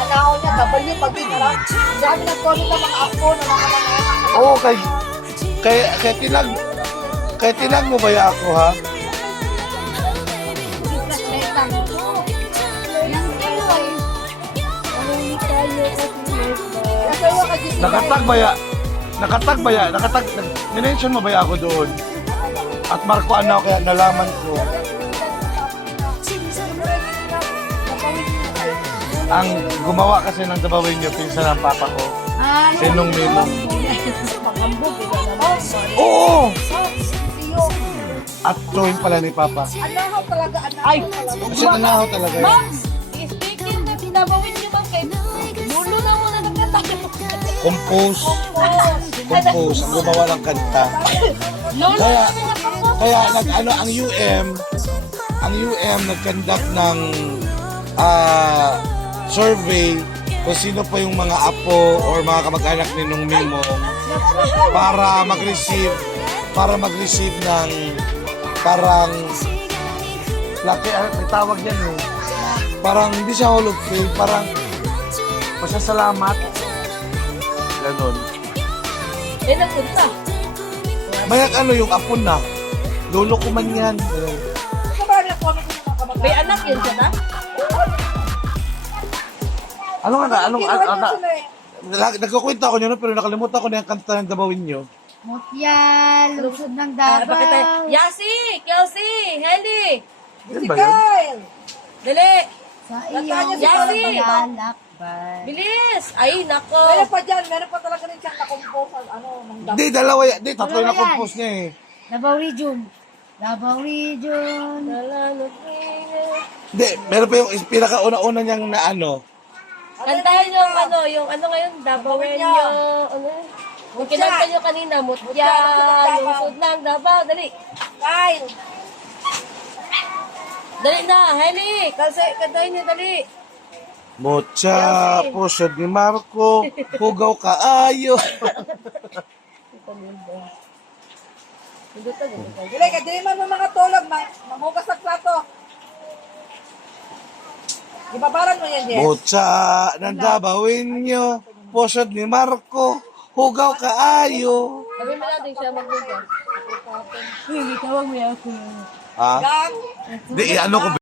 anahon niya, W, pag-inarap. Ang dami nagtono ng mga apo na mga nangyayang. Oo, kay tinag mo ba ya ako, ha? Minention mo ba ya ako doon? At Marco ano, kaya nalaman ko. Ang gumawa kasi ng dabawin niyo, pinsan ng papa ko. Sinong Mimong. Oo! At join pala ni Papa. Anahaw talaga, anahaw. Ay! Kasi nanahaw talaga yun. Ma'am! Speaking na pinabawin niyo bang kay Lulo na muna nagkatayo. Compose. Ang gumawa ng kanta. Lulo Kaya, na muna kapos. kaya nag-ano, ang UM nag-conduct ng survey kung sino pa yung mga apo or mga kamag-anak ni Nung Mimo para mag-receive ng parang laki, may tawag yan eh. Parang hindi siya Hall of Fame, parang pasasalamat. Ganon. Nagpunta. Mayak ano yung apo na. Lolo ko man yan. May anak yun siya na? Nagkukwento ako nyo, pero nakalimutan ko na yung kanta ng dabawin nyo. Mutya, lungsod ng Bakit tayo? Davao. Yasi! Kelsey! Heli! Yan ba yun? Kyle! Dali! Sa Natanya iyong si Yasi! paglalakbay. Bilis! Ay, nako! Meron pa talaga rin siyang nakompose, ano, ng dami. Di, dalawa yan. Di, tatlo Dalawa na yan. compose niya eh. Davao Region. Davao Region. Di, meron pa yung pinakauna-una niyang na ano. Kantahin yung ano ngayon, Dabawin nyo, ano? Yung kinanta nyo kanina, Mutya, lungsod ng Davao, dali. Kyle! Dali na, Heli! Kasi, kantahin nyo, dali. Mocha, pusod ni Marco, hugaw kaayo. Dili, kadili man mo mga tulog, manghugas ng plato. Ibabaran mo yan, Jess. Mocha, nandabawin nyo, pusod ni Marco, hugaw kaayo. Sabi mo natin siya magbugas. Uy, tawag mo ako. Ha? Gang! Di, ano ko